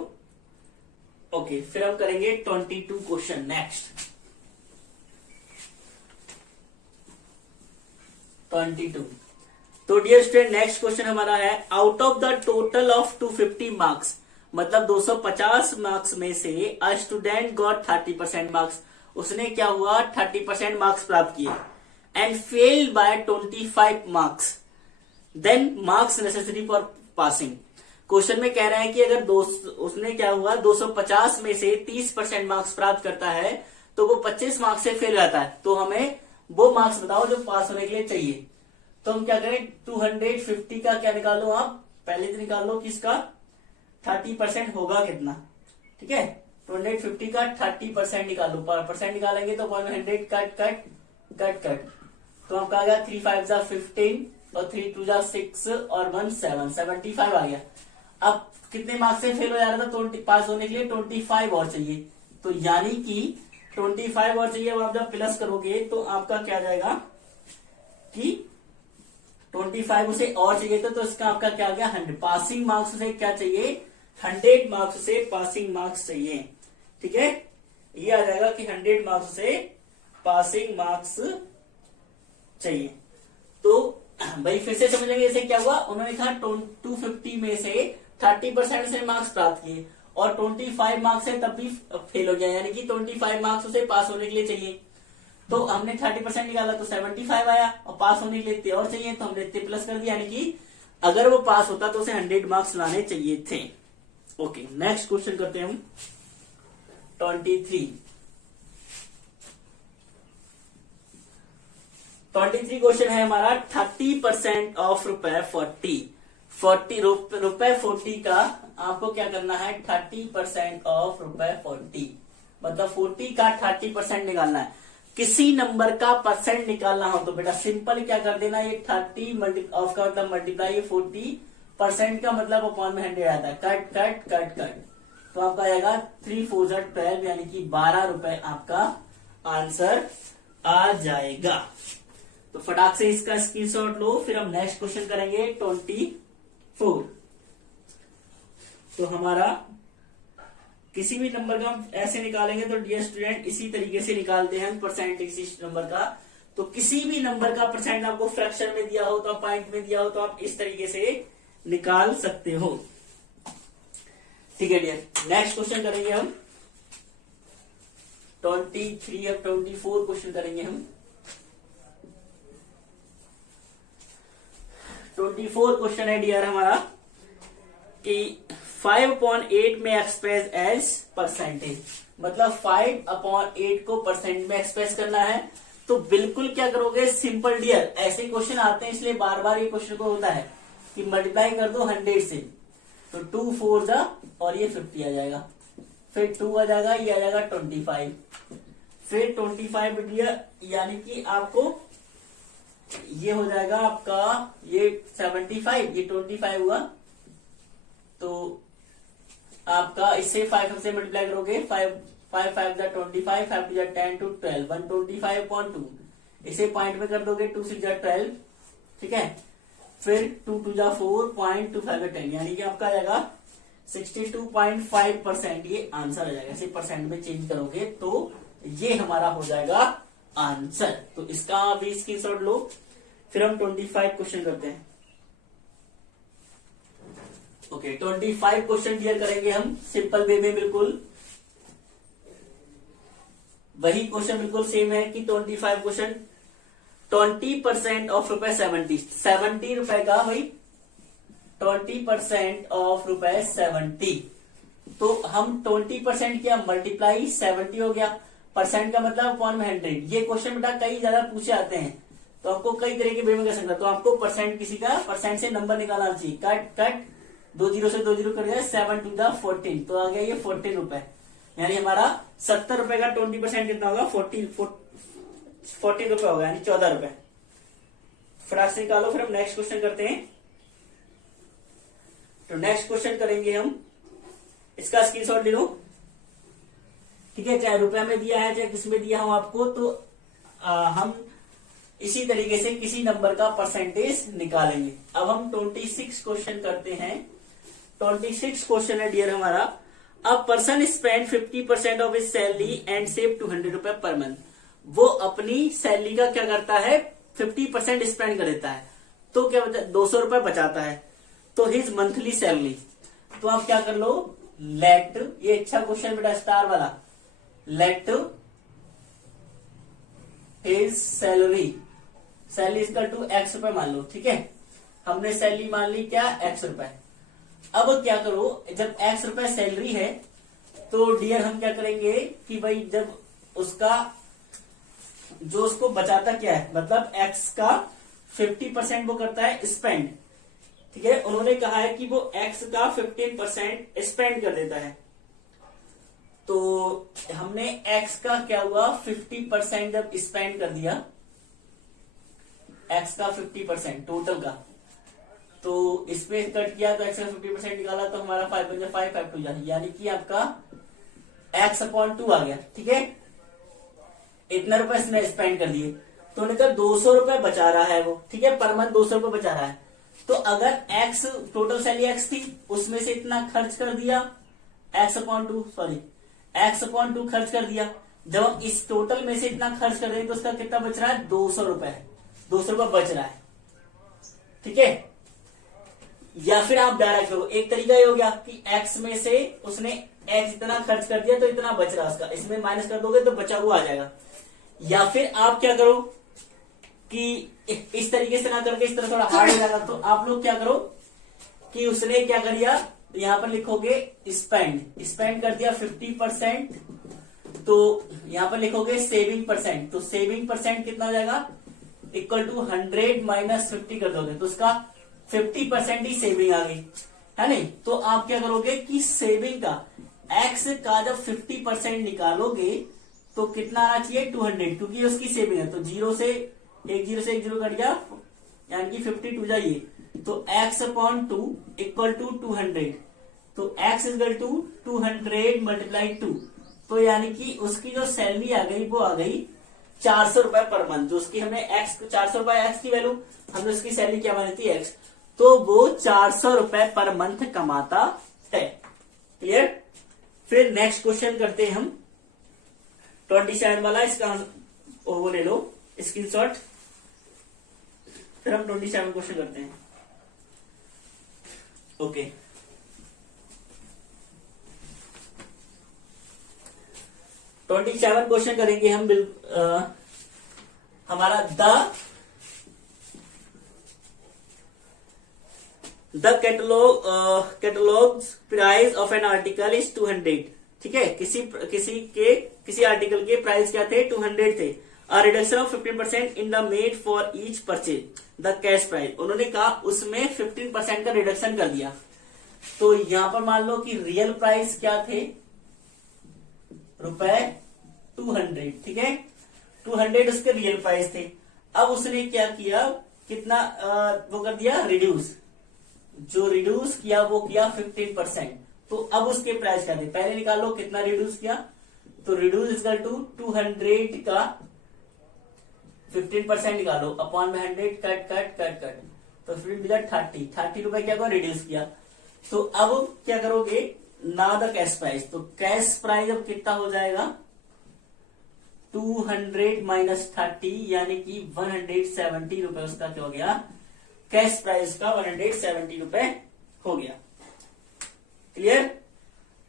ओके, फिर हम करेंगे 22 क्वेश्चन नेक्स्ट। 22। तो डियर स्टूडेंट नेक्स्ट क्वेश्चन हमारा है out of the total of 250 marks, मतलब 250 मार्क्स में से अ स्टूडेंट गॉट 30% मार्क्स। उसने क्या हुआ 30% मार्क्स प्राप्त किए and fail by 25 marks, then marks necessary for passing. Question में कह रहे हैं कि अगर उसने क्या हुआ 250 में से 30% मार्क्स प्राप्त करता है तो वो 25 मार्क्स से फेल रहता है। तो हमें वो मार्क्स बताओ जो पास होने के लिए चाहिए। तो हम क्या करें 250 का क्या निकालो आप, पहले तो निकाल लो कि इसका 30% होगा कितना। ठीक है, 250 का 30% निकालो, परसेंट निकालेंगे तो 100 कट कट कट कट, तो आपका आ गया 3 5 जा 15 और 3 2 जा 6 और 1 7, 75 आ गया। अब कितने मार्क्स से फेल हो जा रहा था, तो पास होने के लिए 25 और चाहिए। तो यानी कि 25 और चाहिए। अब आप जब प्लस करोगे तो आपका क्या जाएगा कि 25 उसे और चाहिए तो इसका आपका क्या आ गया 100। पासिंग मार्क्स से क्या चाहिए 100 मार्क्स से पासिंग मार्क्स चाहिए। ठीक है, ये आ जाएगा कि 100 मार्क्स से पासिंग मार्क्स चाहिए। तो भाई फिर से समझेंगे इसे क्या हुआ। उन्होंने कहा 250 में से 30% से मार्क्स प्राप्त किए और 25 मार्क्स से तब भी फेल हो गया, यानी कि 25 मार्क्स उसे पास होने के लिए चाहिए। तो हमने 30% निकाला तो 75 आया और पास होने के लिए इतने और चाहिए तो हमने इतने प्लस कर दिया, यानी कि अगर वो पास होता तो उसे 100 मार्क्स लाने चाहिए थे। ओके, नेक्स्ट क्वेश्चन करते हैं हम 23 क्वेश्चन है हमारा 30% ऑफ रुपए 40 रुपए 40 का आपको क्या करना है 30% ऑफ रुपए 40, मतलब 40 का 30% निकालना है। किसी नंबर का परसेंट निकालना हो तो बेटा सिंपल क्या कर देना, ये 30 ऑफ का मतलब मल्टीप्लाई 40% का मतलब अपॉन में 100 आता है, कट कट कट कट, तो आपका आएगा 3 4 12, यानी कि 12 रुपए आपका आंसर आ जाएगा। तो फटाक से इसका स्क्रीनशॉट लो। फिर हम नेक्स्ट क्वेश्चन करेंगे 24। तो हमारा किसी भी नंबर का हम ऐसे निकालेंगे तो डियर स्टूडेंट इसी तरीके से निकालते हैं परसेंट किसी नंबर का। तो किसी भी नंबर का परसेंट आपको फ्रैक्शन में दिया हो तो पॉइंट में दिया हो तो आप इस तरीके से निकाल सकते हो। ठीक है डियर, नेक्स्ट क्वेश्चन करेंगे हम 23। अब 24 क्वेश्चन करेंगे हम। 24 क्वेश्चन है डियर हमारा कि 5/8 में एक्सप्रेस एज परसेंटेज, मतलब 5/8 को परसेंट में एक्सप्रेस करना है। तो बिल्कुल क्या करोगे सिंपल डियर, ऐसे क्वेश्चन आते हैं इसलिए बार बार ये क्वेश्चन को होता है कि मल्टीप्लाई कर दो 100 से, तो 2 4 जा और ये 50 आ जाएगा, फिर 2 आ जाएगा, ये आ जाएगा 25, फिर 25 डियर, यानी कि आपको ये हो जाएगा आपका, ये 75, ये 25 हुआ, तो आपका इससे 5 से मल्टीप्लाई करोगे, 5 5 5 जा 25, 5 2 जा 10 to 12, 125/2, इसे पॉइंट में कर दोगे, 2 6 जा 12, ठीक है, फिर 2 2 जा 4.25 10, यानी कि आपका आ जाएगा 62.5%, ये आंसर आ जाएगा। इसे परसेंट में चेंज करोगे तो ये हमारा हो जाएगा आंसर। तो इसका भी स्क्रीनशॉट लो। फिर हम 25 क्वेश्चन करते हैं। ओके, 25 क्वेश्चन क्लियर करेंगे हम सिंपल वे में, बिल्कुल वही क्वेश्चन बिल्कुल सेम है कि 25 क्वेश्चन। 20% ऑफ रुपए 70 रुपए का भाई 20% ऑफ रुपए 70, तो हम 20% किया मल्टीप्लाई 70 हो गया, परसेंट का मतलब अपॉन में 100। ये क्वेश्चन बेटा कई ज्यादा पूछे आते हैं, तो आपको कई तरह के वे में कर सकता है। तो आपको परसेंट, किसी का परसेंट से नंबर निकालना चाहिए, कट 2 जीरो से 2 जीरो कर दिया, 7 टू द 14, तो आ गया ये 14 रुपए, यानी हमारा 70 रुपए का 20% कितना होगा, 14 रुपए होगा, यानी 14 रुपए। फटाक से निकालो। फिर हम नेक्स्ट क्वेश्चन करते हैं। तो नेक्स्ट क्वेश्चन करेंगे हम, इसका स्क्रीनशॉट ले लो, ठीक है, चाहे रुपए में दिया है चाहे किस में दिया हो आपको, तो हम इसी तरीके से किसी नंबर का परसेंटेज निकालेंगे। अब हम 26 क्वेश्चन करते हैं। 26 क्वेश्चन है डियर हमारा, a person spend 50% of his salary and save 200 रुपए पर मंथ। वो अपनी सैलरी का क्या करता है, 50% स्पेंड कर देता है, तो क्या बचा, 200 रुपए बचाता है, तो हिज मंथली सैलरी। तो आप क्या कर लो, लेट, ये अच्छा क्वेश्चन बेटा स्टार वाला, let his salary equal to x रुपए मान लो, ठीक है, हमने सैलरी मान ली क्या, x रुपए। अब क्या करो, जब x रुपए सैलरी है तो डियर हम क्या करेंगे कि भाई जब उसका जो उसको बचाता क्या है, मतलब x का 50% वो करता है स्पेंड, ठीक है, उन्होंने कहा है कि वो x का 15% स्पेंड कर देता है, तो हमने x का क्या हुआ 50% जब स्पेंड कर दिया, x का 50% टोटल का, तो इसमें कट किया तो x का 50% निकाला, तो हमारा 5 बन जाए 5 2 जाए, यानी कि आपका x/2 आ गया, ठीक है, इतना रुपए इसने स्पेंड कर दिए, तो उन्होंने कहा 200 रुपए बचा रहा है वो, ठीक है, पर मंथ 200 रुपए बचा रहा है। तो अगर x टोटल सैलरी x थी, उसमें से इतना खर्च कर दिया, x/2 खर्च कर दिया, जब हम इस टोटल में से इतना खर्च कर रहे हैं तो उसका कितना बच रहा है, 200 रुपए, 200 रुपए बच रहा है, ठीक है। या फिर आप डायरेक्ट करो, एक तरीका ये हो गया कि x में से उसने x इतना खर्च कर दिया तो इतना बच रहा है उसका, इसमें माइनस कर दोगे तो बचा हुआ आ जाएगा। या फिर आप क्या करो कि इस तरीके से ना करके इस तरह थोड़ा हार्ड हो जाएगा, तो आप लोग क्या करो कि उसने क्या कर दिया, यहां पर लिखोगे स्पेंड कर दिया 50%, तो यहां पर लिखोगे सेविंग परसेंट, तो सेविंग परसेंट कितना हो जाएगा, इक्वल टू 100 माइनस 50 कर दोगे, तो उसका 50% ही सेविंग आ गई, है नहीं। तो आप क्या करोगे कि सेविंग का x का जब 50% निकालोगे तो कितना आना चाहिए, 200, क्योंकि उसकी सेविंग है, तो 1 0 से 1 0 कट गया, यानी कि 52 जाइए, तो x/2 इक्वल टू 200, तो x इक्वल टू 200 मल्टीप्लाई 2, तो यानी कि उसकी जो सैलरी आ गई वो आ गई 400 रुपए पर मंथ, जो उसकी हमने x 400 रुपए x की वैल्यू, हमने उसकी सैलरी क्या मानी थी x, तो वो 400 रुपए पर मंथ कमाता है। क्लियर। फिर नेक्स्ट क्वेश्चन करते हैं हम 27 वाला, इसका वो ले लो स्क्रीनशॉट, फिर हम 27 क्वेश्चन करते हैं। ओके, तो 27 क्वेश्चन करेंगे हम। हमारा the catalogue price of an article is 200, ठीक है, किसी आर्टिकल के प्राइस क्या थे, 200 थे। A reduction of 15% in the made for each purchase the cash price, उन्होंने कहा उसमें 15% का रिडक्शन कर दिया, तो यहां पर मान लो कि रियल प्राइस क्या थे, रुपए 200, ठीक है, 200 उसके रियल प्राइस थे। अब उसने क्या किया, कितना वो कर दिया रिड्यूस, जो रिड्यूस किया वो किया 15%। तो अब उसके प्राइस क्या थे, पहले निकालो कितना रिड्यूस किया, तो रिड्यूस इक्वल टू 200 का 15% निकालो अपॉन में 100 कट कट कट कट, तो फिर मिला 30 रुपए क्या को रिड्यूस किया। तो अब क्या करोगे, ना द कैश प्राइस, तो कैश प्राइस अब कितना हो जाएगा 200 माइनस 30 यानी कि 170 रुपए उसका क्या हो गया, कैश प्राइस का 170 रुपए हो गया। क्लियर,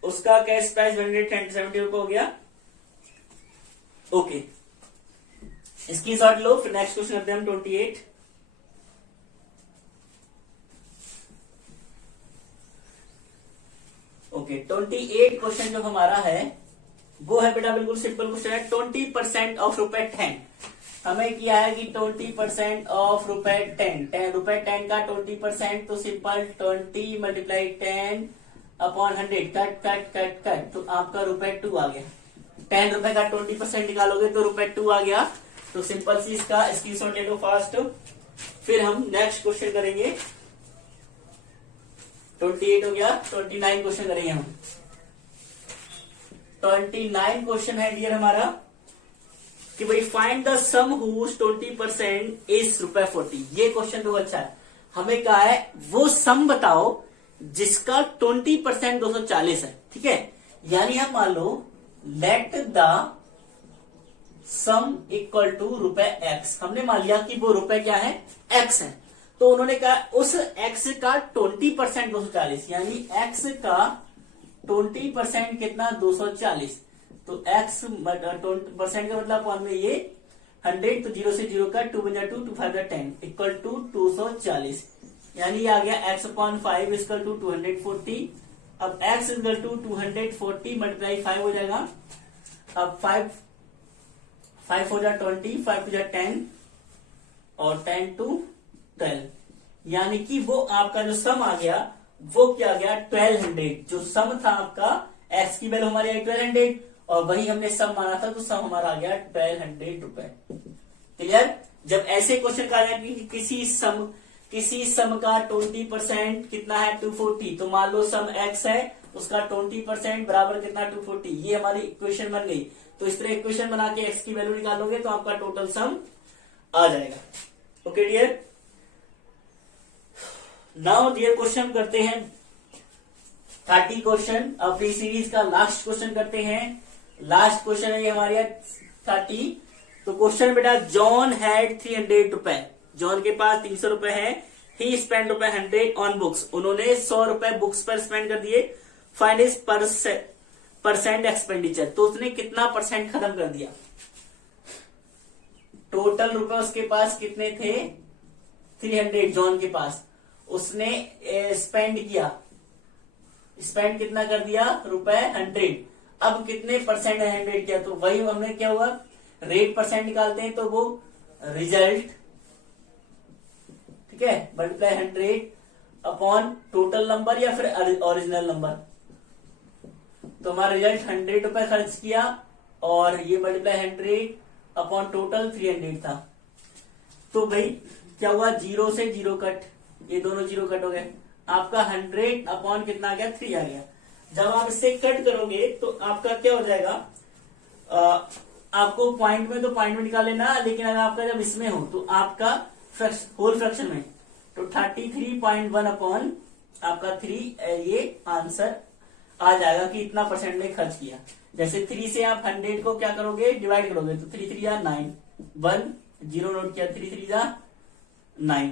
उसका कैश प्राइस 170 रुपए हो गया। ओके, इसकी शॉर्ट लो, फिर नेक्स्ट क्वेश्चन करते हैं हम 28। ओके 28 क्वेश्चन जो हमारा है वो है बेटा बिल्कुल सिंपल क्वेश्चन है। 20% ऑफ ₹10 हमें किया है कि 20% ऑफ ₹10 रुपए 10 का 20%, तो simple 20 multiply 10 upon 100 cut cut cut cut, तो आपका ₹2 आ गया। 10 रुपए का 20% निकालोगे तो ₹2 आ गया। तो सिंपल सी इसका स्क्रीनशॉट ले लो फास्ट। फिर हम नेक्स्ट क्वेश्चन करेंगे, 28 हो गया, 29 क्वेश्चन करेंगे हम। 29 क्वेश्चन है डियर हमारा कि भाई find the sum whose 20% is ₹40। ये क्वेश्चन तो अच्छा है, हमें कहा है वो सम बताओ जिसका 20% 240 है। ठीक है, यानी हम मान लो let the sum equal to ₹X, हमने मान लिया कि वो रुपए क्या है X है। तो उन्होंने कहा उस X का 20% 240, यानी X का 20% कितना 240, तो X 20% का मतलब अपॉन में ये 100, तो 0 से 0 का 2 बन जाए 2, 2 5 10 इक्वल टू 240, यानी ये आ गया X अपॉन 5 इक्वल टू 240। अब X इक्वल टू 240 मल्टीप्लाई 5 हो जाएगा। अब 5 हो जाए 20, 5 हो जाए 10 और 10 to 12, यानी कि वो आपका जो सम आ गया वो क्या आ गया 1200। जो सम था आपका X की वैल्यू हमारी आई 1200 और वही हमने सम माना था, तो सम हमारा आ गया 1200 रुपए। क्लियर, जब ऐसे क्वेश्चन का कि किसी सम का 20% कितना है 240, तो मान लो सम X है उसका 20% बराबर कितना 240, ये हमारी इक्वेशन बन गई। तो इस तरह इक्वेशन बना के X की वैल्यू निकालोगे तो आपका टोटल सम आ जाएगा। Okay dear, now dear question करते हैं 30 क्वेश्चन, अपनी सीरीज का लास्ट क्वेश्चन करते हैं। लास्ट क्वेश्चन है ये हमारे 30। तो क्वेश्चन बेटा, जॉन हैड 300 रुपए, जॉन के पास 300 रुपए है। ही स्पेंड ₹100 ऑन बुक्स, उन्होंने 100 रुपए बुक्स पर स्पेंड कर दिए। फाइंड हिज परसेंट एक्सपेंडिचर, तो उसने कितना परसेंट खत्म कर दिया। टोटल रुपए उसके पास कितने थे 300 जॉन के पास, उसने स्पेंड किया, स्पेंड कितना कर दिया ₹100। अब कितने परसेंट 100 किया, तो वही हमने क्या हुआ रेट परसेंट निकालते हैं, तो वो रिजल्ट, ठीक है, मल्टीप्लाई 100 अपॉन टोटल नंबर या फिर ओरिजिनल नंबर। तो हमारा रिजल्ट 100 रुपए खर्च किया और ये मल्टीप्लाई 100 अपॉन टोटल 300 था। तो भाई क्या हुआ, 0 से 0 कट, ये दोनों 0 कट हो गए, आपका 100 अपॉन कितना आ गया 3 आ गया। जब आप इससे कट करोगे तो आपका क्या हो जाएगा, आपको पॉइंट में तो पॉइंट में निकाल लेना, लेकिन अगर आपका जब इसमें हो तो आपका होल फ्रैक्शन में, तो 33.1 अपॉन आपका 3 ये आंसर आ जाएगा कि इतना परसेंट ने खर्च किया। जैसे 3 से आप 100 को क्या करोगे डिवाइड करोगे, तो 3 3 जा 9, 1 0 नोट किया, 3 3 जा 9,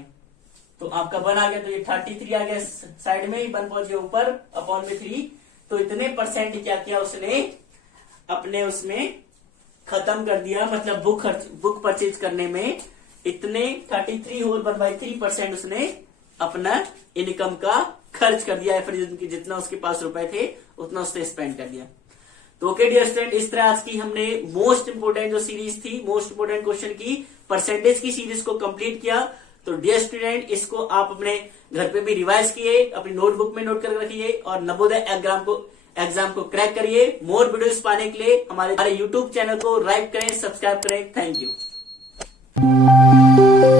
तो आपका 1 आ गया, तो ये 33 आ गया साइड में, 1 पहुंच गया ऊपर अपॉन में 3। तो इतने परसेंट क्या किया उसने अपने उसमें खत्म कर दिया, मतलब बुक परचेज करने में इतने 33 होल 1/3% उसने अपना इनकम का खर्च कर दिया, या फिर जितना उसके पास रुपए थे उतना उसने स्पेंड कर दिया। तो ओके डियर स्टूडेंट, इस तरह आज की हमने मोस्ट इंपोर्टेंट जो सीरीज थी, मोस्ट इंपोर्टेंट क्वेश्चन की परसेंटेज की सीरीज को कंप्लीट किया। तो डियर स्टूडेंट, इसको आप अपने घर पे भी रिवाइज किए, अपनी नोटबुक में नोट कर रखिए और नवोदय एग्जाम को क्रैक करिए। मोर वीडियोस पाने के लिए हमारे यूट्यूब चैनल को लाइक करें, सब्सक्राइब करें। Thank you. है।